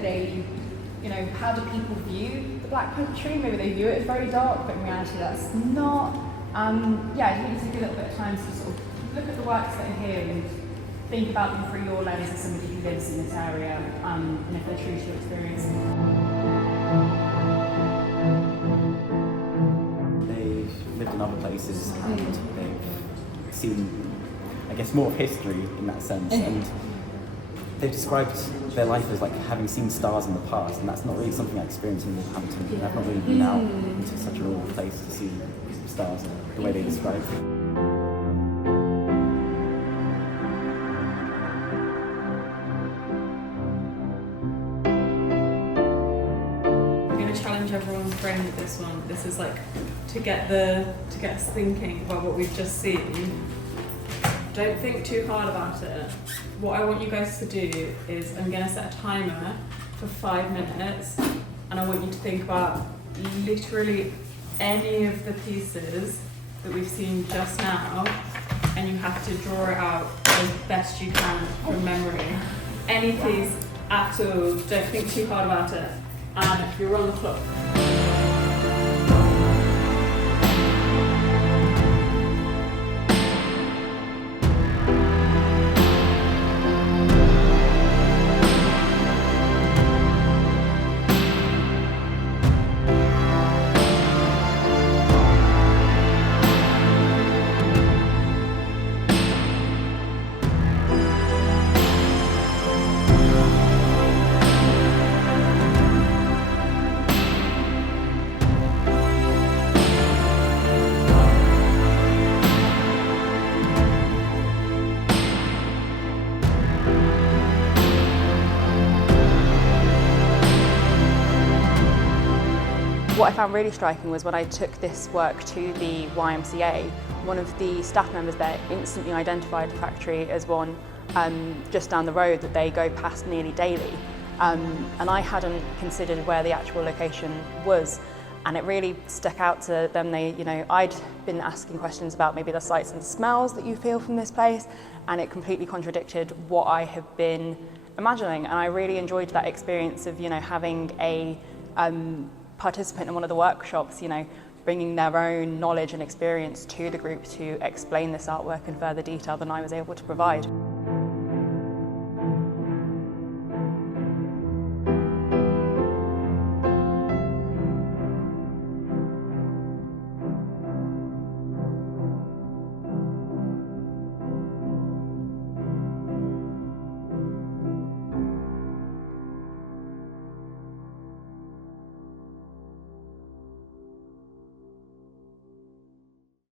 they, how do people view the Black Country? Maybe they view it as very dark, but in reality that's not. I think it's a good little bit of time to sort of look at the works that are here and think about them through your lens as somebody who lives in this area, and if they're true to your experience. They've lived in other places and they've seen, I guess, more of history in that sense. And they've described their life as like having seen stars in the past, and that's not really something I experienced in Wolverhampton. I've not really been out into such a rural place to see stars the way they describe. I'm going to challenge everyone's brain with this one. This is like to get us thinking about what we've just seen. Don't think too hard about it. What I want you guys to do is I'm going to set a timer for 5 minutes, and I want you to think about literally any of the pieces that we've seen just now, and you have to draw it out as best you can from memory. Any piece at all, don't think too hard about it, and you're on the clock. What I found really striking was when I took this work to the YMCA, one of the staff members there instantly identified the factory as one just down the road that they go past nearly daily. And I hadn't considered where the actual location was. And it really stuck out to them. I'd been asking questions about maybe the sights and smells that you feel from this place, and it completely contradicted what I had been imagining. And I really enjoyed that experience of, having a participant in one of the workshops, bringing their own knowledge and experience to the group to explain this artwork in further detail than I was able to provide.